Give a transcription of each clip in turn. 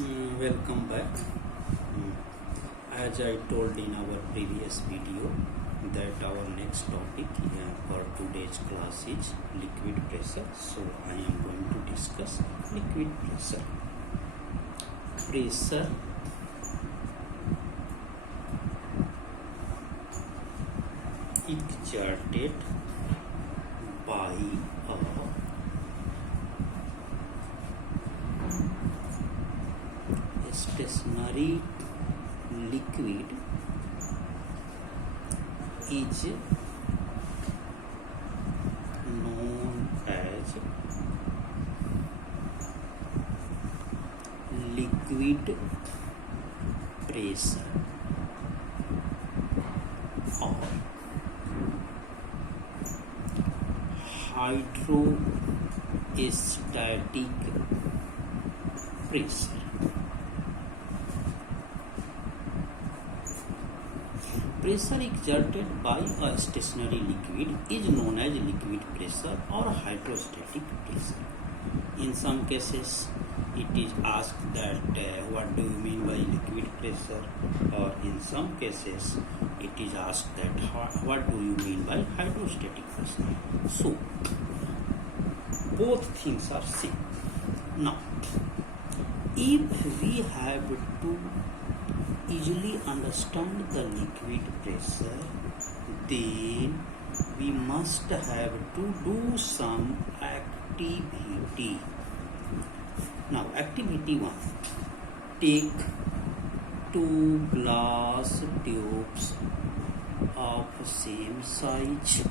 Welcome back. Mm, As I told in our previous video that our next topic for today's class is liquid pressure. So I am going to discuss liquid pressure. Pressure exerted by a stationary liquid is known as liquid pressure or hydrostatic pressure. Pressure exerted by a stationary liquid is known as liquid pressure or hydrostatic pressure. In some cases, it is asked that what do you mean by liquid pressure, or in some cases, it is asked that what do you mean by hydrostatic pressure. So, both things are same. Now, if we have to easily understand the liquid pressure, then we must have to do some activity. Now, activity 1. Take 2 glass tubes of same size.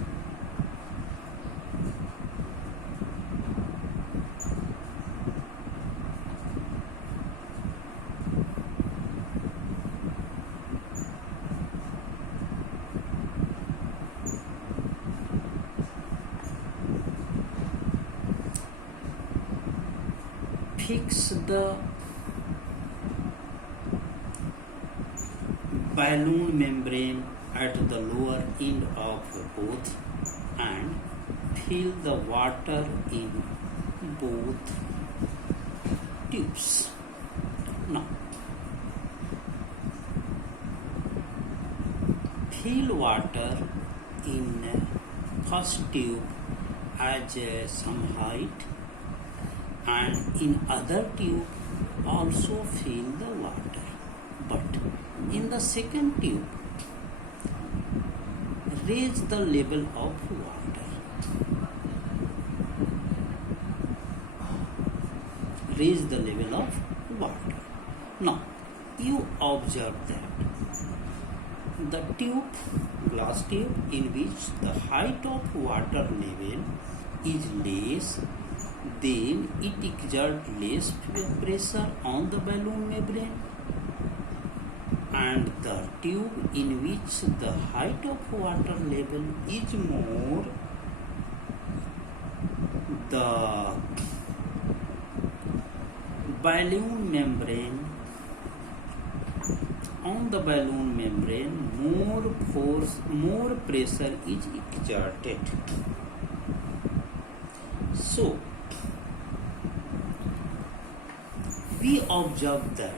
Fix the balloon membrane at the lower end of both and fill the water in both tubes. Now, fill water in first tube at some height, and in other tube also fill the water, but in the second tube raise the level of water. Raise the level of water. Now you observe that the tube, glass tube, in which the height of water level is less, then it exerts less pressure on the balloon membrane, and the tube in which the height of water level is more, the balloon membrane, on the balloon membrane more pressure is exerted. So we observe that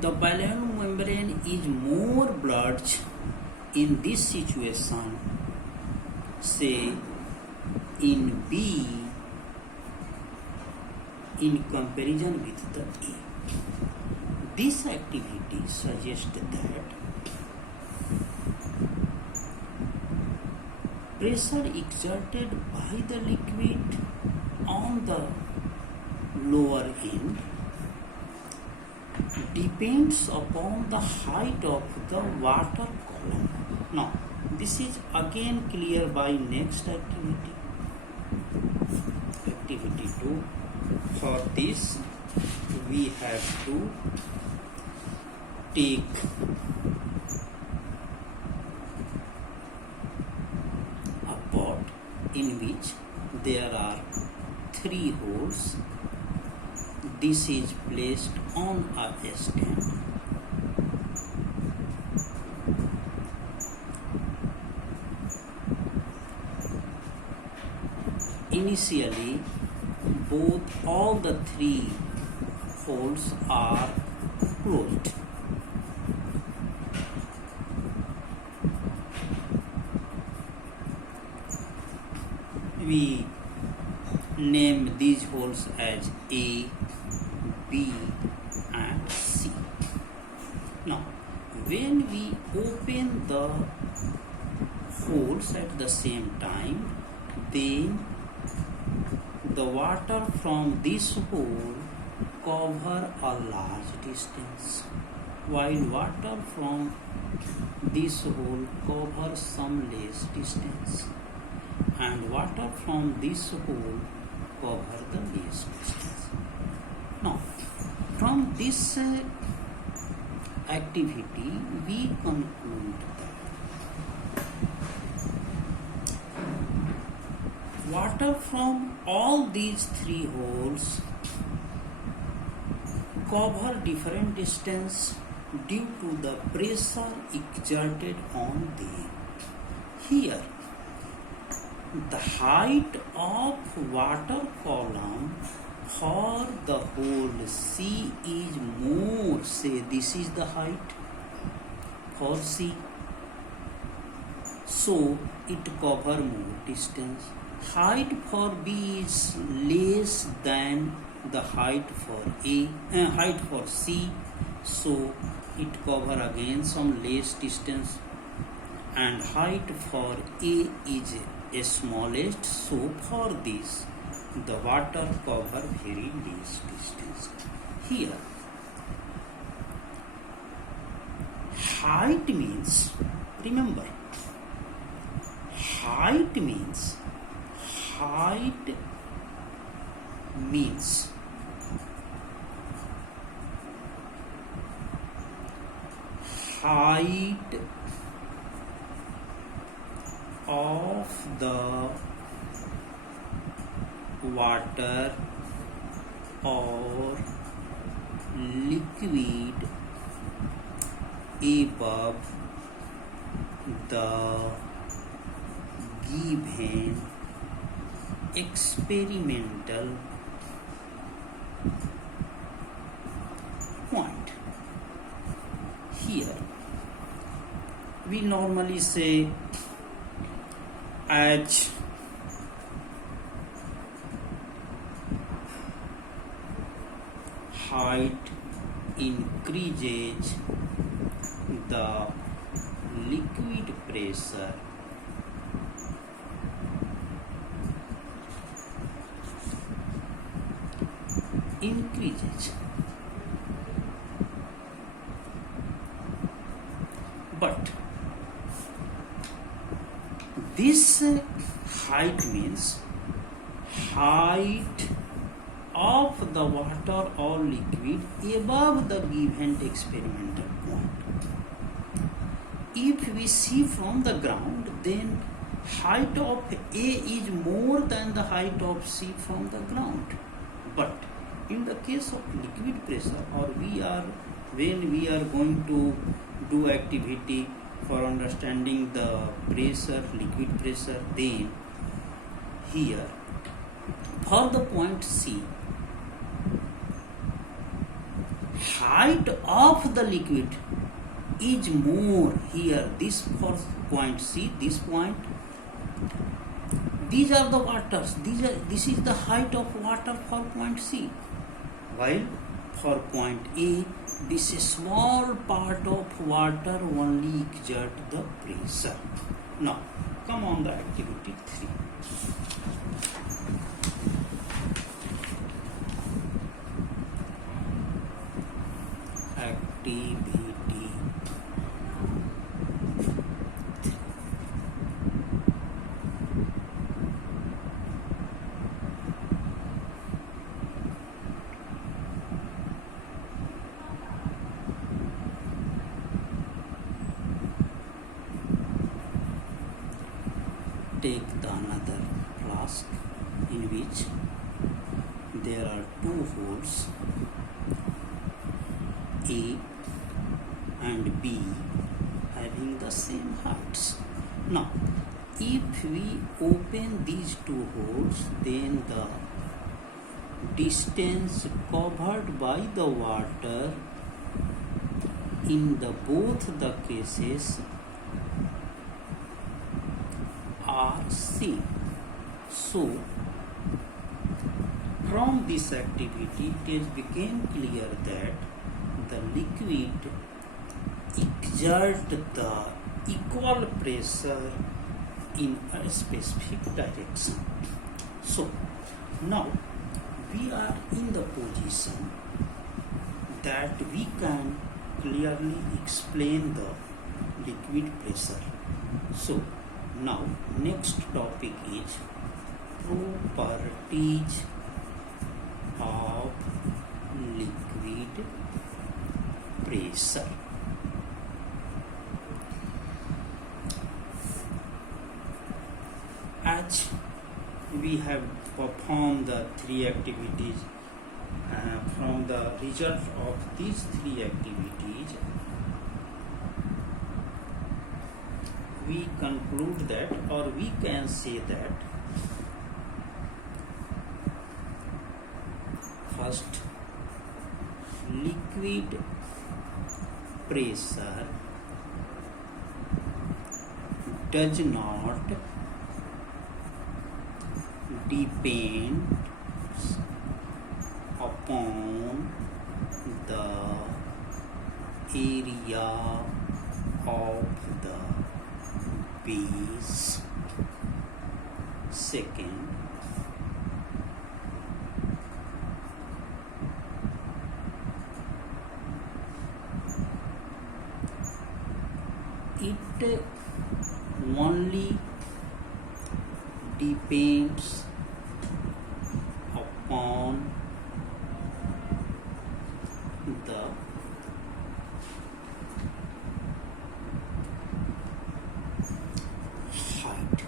the balloon membrane is more blurred in this situation, say in B, in comparison with the A. This activity suggests that pressure exerted by the liquid on the lower end depends upon the height of the water column. Now, this is again clear by next activity. Activity 2. For this, we have to take in which there are 3 holes. This is placed on a stand. Initially, all the three holes are closed. We name these holes as A, B and C. Now, when we open the holes at the same time, then the water from this hole cover a large distance, while water from this hole covers some less distance, and water from this hole cover the least distance. Now, from this activity, we conclude that water from all these three holes cover different distance due to the pressure exerted on them. Here, the height of water column for the hole C is more. Say this is the height for C. So it cover more distance. Height for B is less than the height for height for C. So it cover again some less distance. And height for A is a smallest. So for this, the water cover very less distance. Here, height means, remember, height means height of the water or liquid above the given experimental point. Here we normally say as height increases, the liquid pressure increases. But this height means height of the water or liquid above the given experimental point. If we see from the ground, then height of A is more than the height of C from the ground. But in the case of liquid pressure, or when we are going to do activity for understanding the pressure, liquid pressure, then here for the point C, height of the liquid is more. Here, this for point C, this point, these are the waters, this is the height of water for point C, while for point A, this is small part of water only exert the pressure. Now come on the activity 3. Activity 3. Take the another flask in which there are two holes, A and B, having the same heights. Now, if we open these two holes, then the distance covered by the water in the both the cases are same. So, from this activity, it became clear that the liquid exert the equal pressure in a specific direction. So, now we are in the position that we can clearly explain the liquid pressure. So, now next topic is properties of liquid pressure. As we have performed the three activities, from the result of these three activities, we conclude that, or we can say that, first, liquid pressure does not depend upon the area of the base. Second, it only depends upon the height.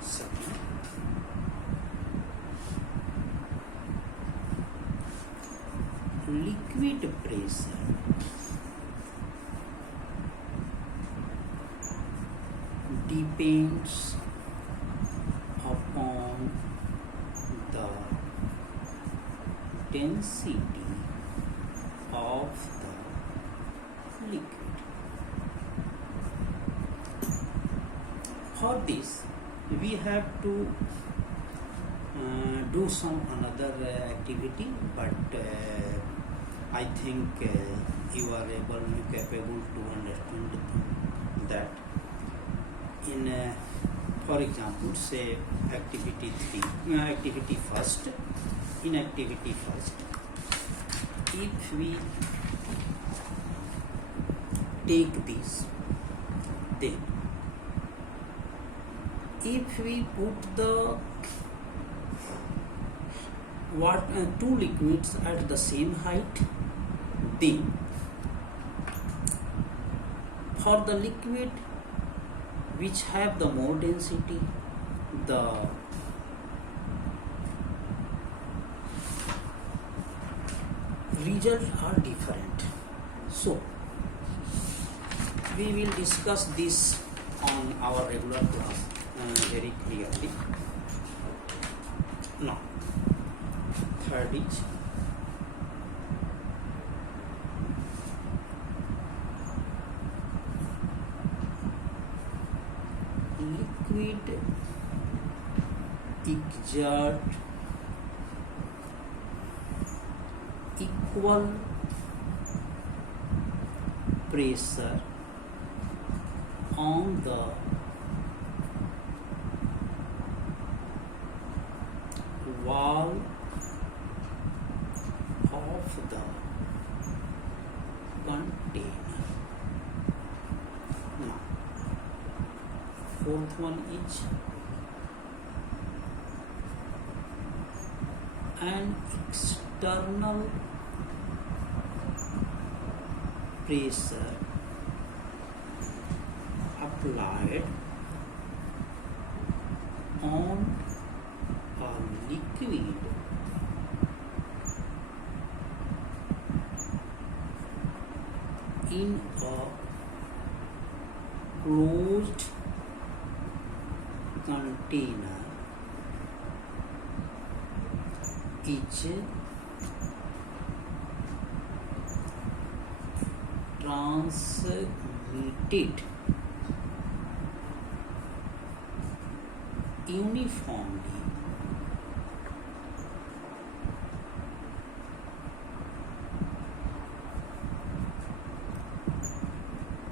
Second, liquid pressure depends upon the density of the liquid. For this, we have to do some another activity, but I think you are capable to understand that. In for example, say activity 3, activity first. In activity first, if we take this, then if we put the two liquids at the same height, then for the liquid which have the more density, the results are different. So, we will discuss this on our regular class very clearly. Now, third is liquid exert equal pressure on the wall of the container. Now, fourth one is an external pressure applied on a liquid in a closed container is transmitted uniformly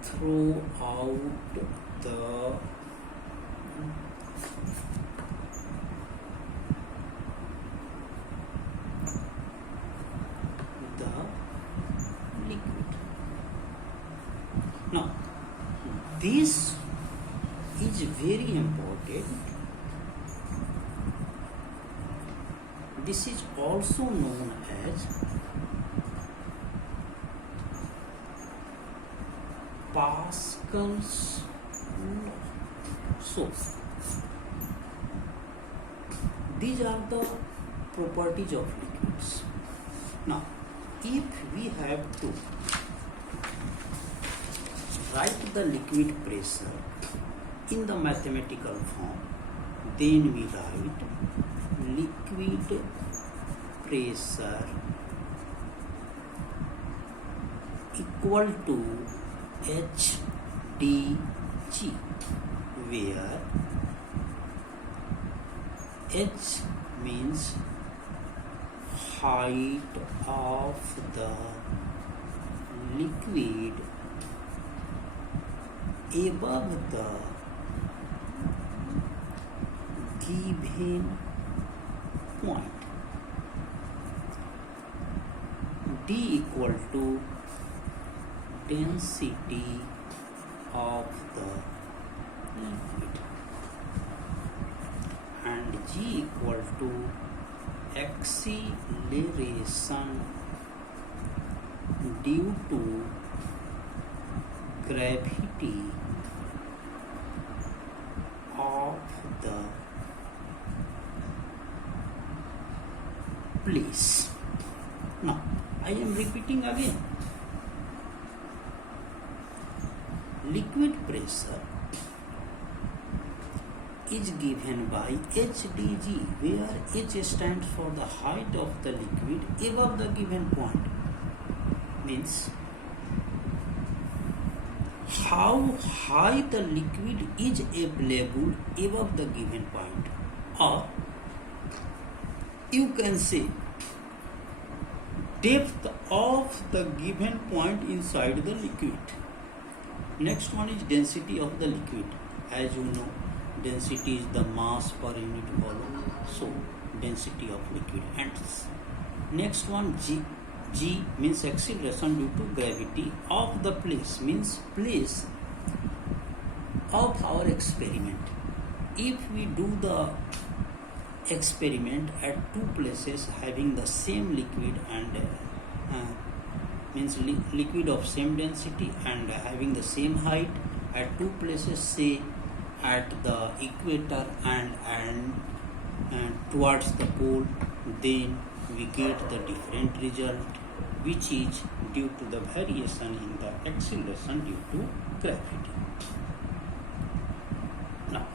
throughout the liquid. Now, this is very important. This is also known as Pascal's law. So, these are the properties of liquids. Now, if we have to write the liquid pressure in the mathematical form, then we write liquid pressure equal to HdG, where H means height of the liquid above the given point. D equal to density of the liquid and G equal to acceleration due to gravity of the place. Now, I am repeating again. Liquid pressure is given by HdG, where H stands for the height of the liquid above the given point. Means how high the liquid is available above the given point, or you can say depth of the given point inside the liquid. Next one is density of the liquid. As you know, density is the mass per unit volume. So, density of liquid. And next one, G means acceleration due to gravity of the place, means place of our experiment. If we do the experiment at two places having the same liquid and means liquid of same density and having the same height at two places, say at the equator and towards the pole, then we get the different result, which is due to the variation in the acceleration due to gravity. Now,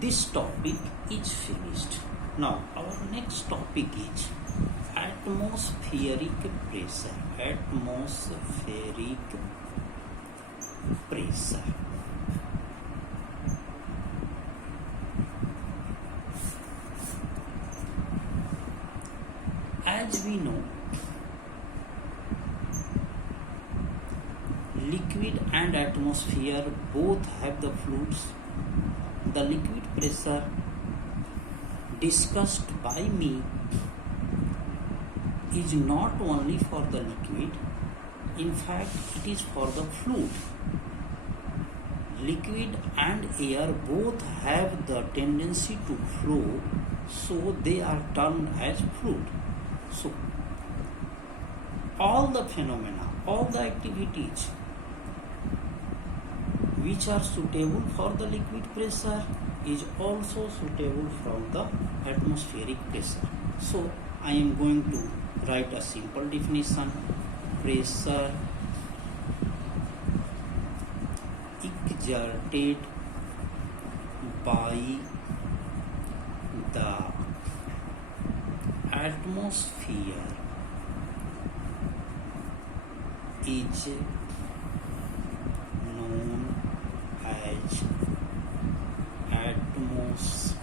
this topic is finished. Now, our next topic is atmospheric pressure. Atmospheric pressure. As we know, liquid and atmosphere both have the fluids. The liquid pressure discussed by me is not only for the liquid, in fact it is for the fluid. Liquid and air both have the tendency to flow, so they are termed as fluid. So, all the phenomena, all the activities which are suitable for the liquid pressure is also suitable for the atmospheric pressure. So, I am going to write a simple definition. Pressure exerted by the atmosphere is known as atmospheric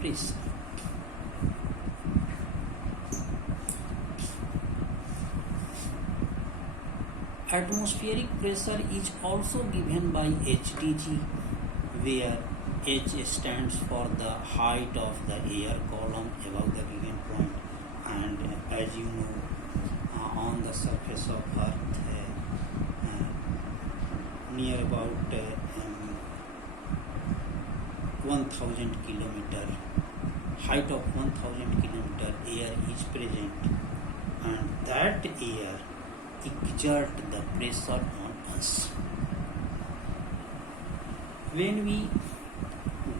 pressure. Atmospheric pressure is also given by HDG, where H stands for the height of the air column above the given point, and as you know, on the surface of Earth, near about 1000 kilometer, height of 1000 kilometer, air is present, and that air exert the pressure on us. When we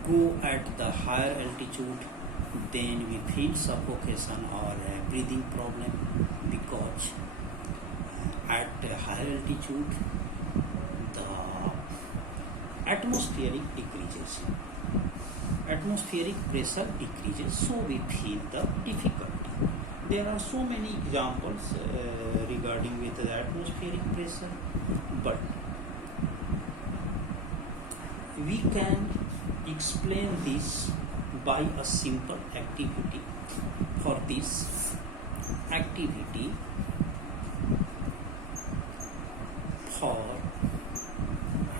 go at the higher altitude, then we feel suffocation or breathing problem, because at a higher altitude the atmospheric pressure decreases, so we feel the difficulty. There are so many examples regarding with the atmospheric pressure, but we can explain this by a simple activity. For this activity, for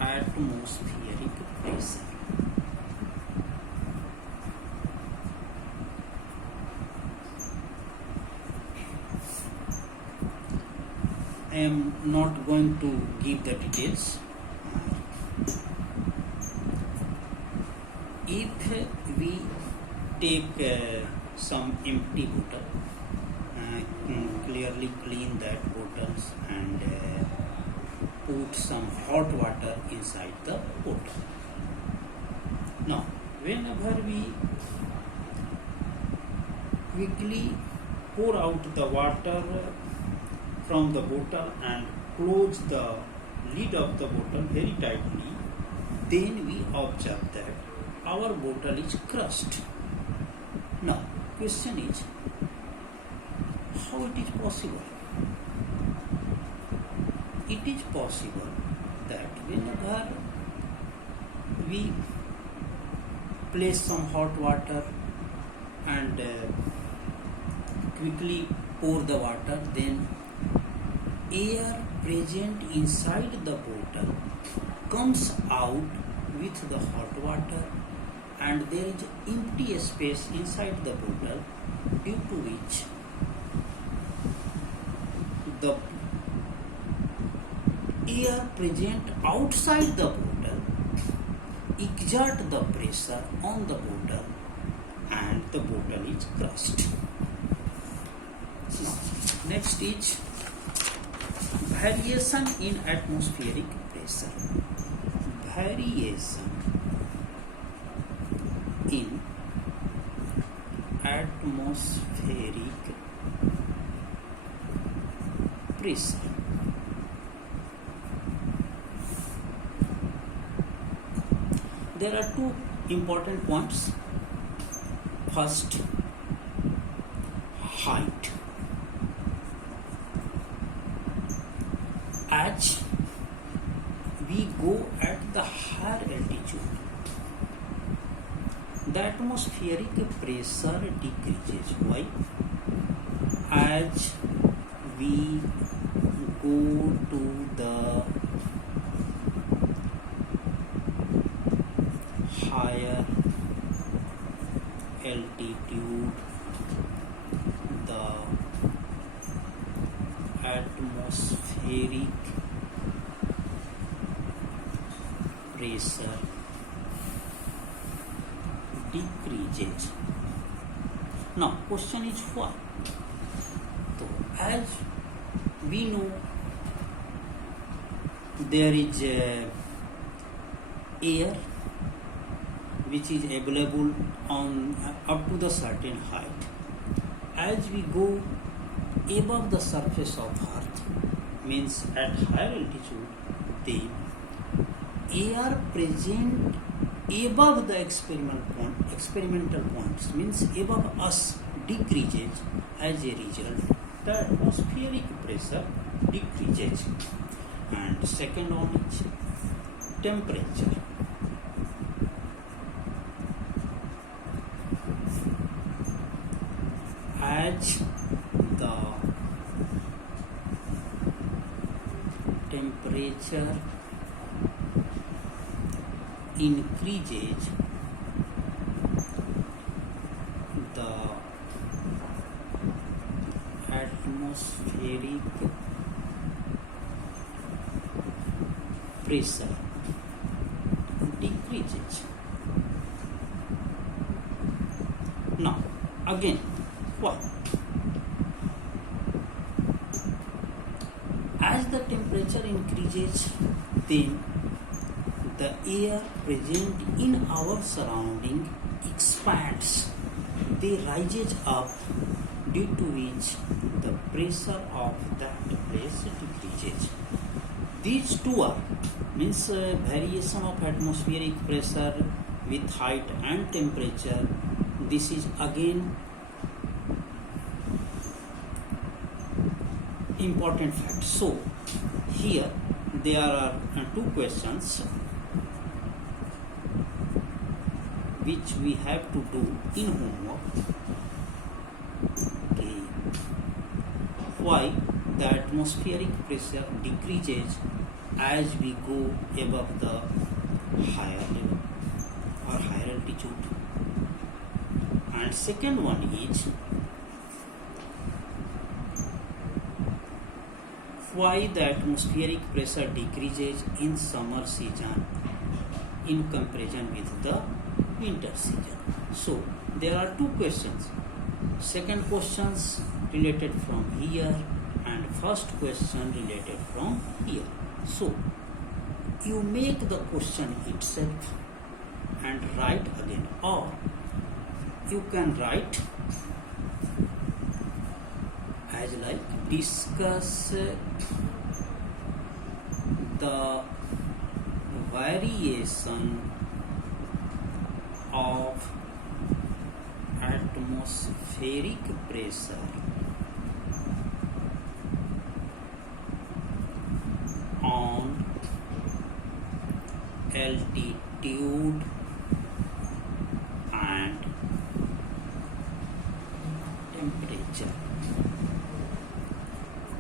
atmospheric pressure, I am not going to give the details. If we take some empty bottle, clearly clean that bottles and put some hot water inside the bottle. Now, whenever we quickly pour out the water from the bottle and close the lid of the bottle very tightly, then we observe that our bottle is crushed. Now, question is, how it is possible? It is possible that whenever we place some hot water and quickly pour the water, then air present inside the bottle comes out with the hot water, and there is empty space inside the bottle, due to which the air present outside the bottle exert the pressure on the bottle, and the bottle is crushed. Now, next is variation in atmospheric pressure. Variation in atmospheric pressure. There are two important points. First, height. As we go at the higher altitude, the atmospheric pressure decreases. Why? As we go to the higher altitude, the atmospheric pressure decreases. Now, question is why? So, as we know, there is air which is available on up to the certain height. As we go above the surface of Earth, means at higher altitude, the air present above the experimental points means above us decreases. As a result, the atmospheric pressure decreases. And second one is temperature. As the temperature increases, the atmospheric pressure decreases. Now, again, why? As the temperature increases, then the air present in our surrounding expands. They rises up, due to which the pressure of that place decreases. These two are means variation of atmospheric pressure with height and temperature. This is again important fact. So here there are two questions which we have to do in homework. Okay. Why the atmospheric pressure decreases as we go above the higher level or higher altitude? And second one is why the atmospheric pressure decreases in summer season in comparison with the winter season. So there are two questions. Second questions related from here and first question related from here. So you make the question itself and write again, or you can write as like discuss the variation of atmospheric pressure on altitude and temperature.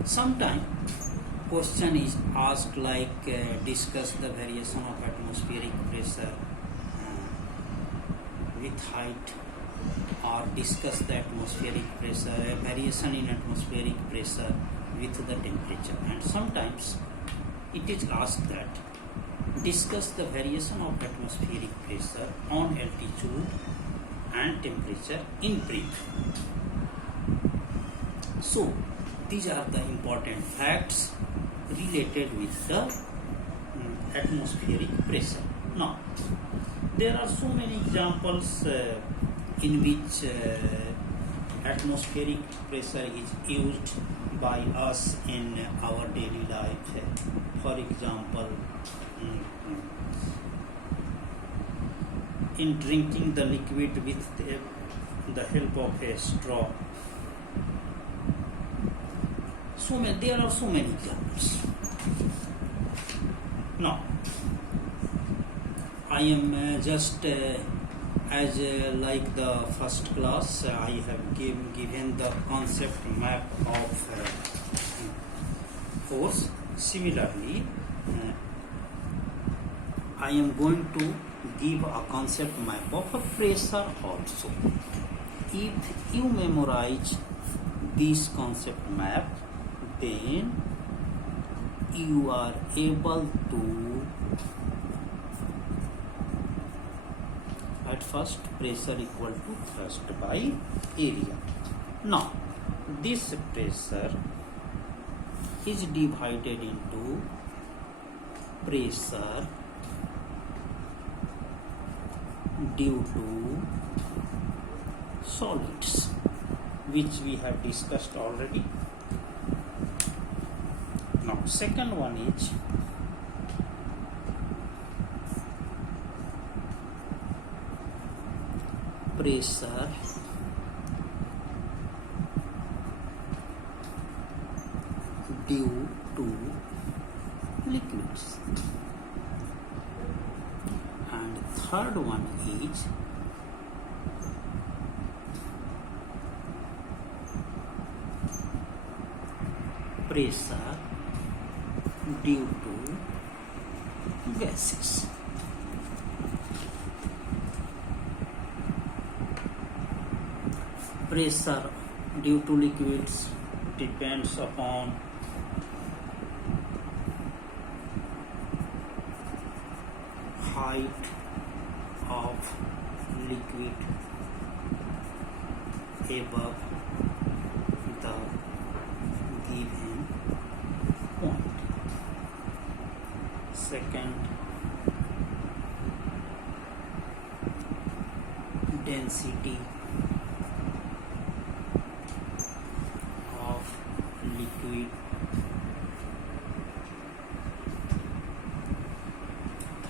Sometimes question is asked like discuss the variation of atmospheric pressure with height, or discuss the atmospheric pressure, variation in atmospheric pressure with the temperature. And sometimes it is asked that discuss the variation of atmospheric pressure on altitude and temperature in brief. So these are the important facts related with the atmospheric pressure. Now, there are so many examples in which atmospheric pressure is used by us in our daily life. For example, in drinking the liquid with the help of a straw. There are so many examples. Now, I am just as like the first class, I have given the concept map of force. Similarly, I am going to give a concept map of a pressure also. If you memorize this concept map, then you are able to at first pressure equal to thrust by area. Now this pressure is divided into pressure due to solids, which we have discussed already. Now second one is pressure due to liquids. And third one is pressure due to gases. Pressure due to liquids depends upon height of liquid above the given point. Second, density of liquid.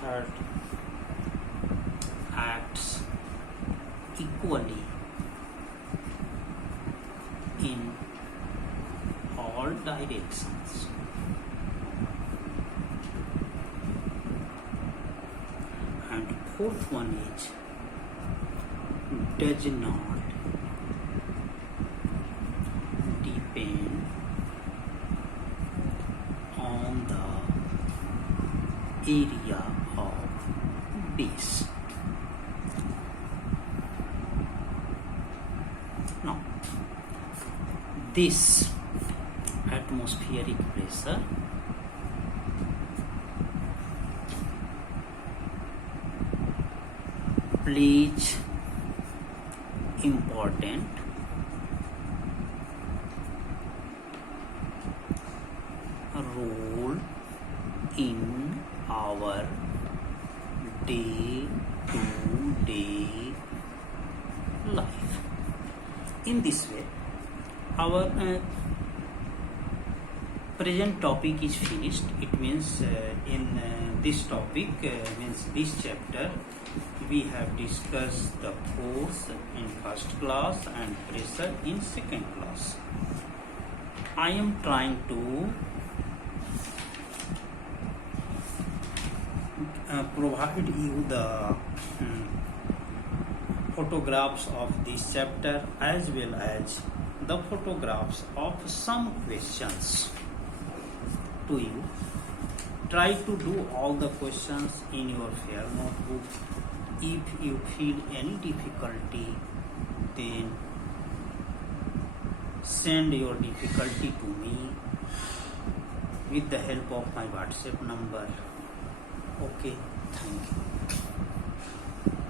Third, acts equally in all directions. And fourth one is does not depend on the area of base. Now, this atmospheric pressure plays important role in our day-to-day life. In this way, our present topic is finished. It means in this topic, means this chapter, we have discussed the force in first class and pressure in second class. I am trying to provide you the photographs of this chapter as well as the photographs of some questions to you. Try to do all the questions in your fair notebook. If you feel any difficulty, then send your difficulty to me with the help of my WhatsApp number. Okay, thank you.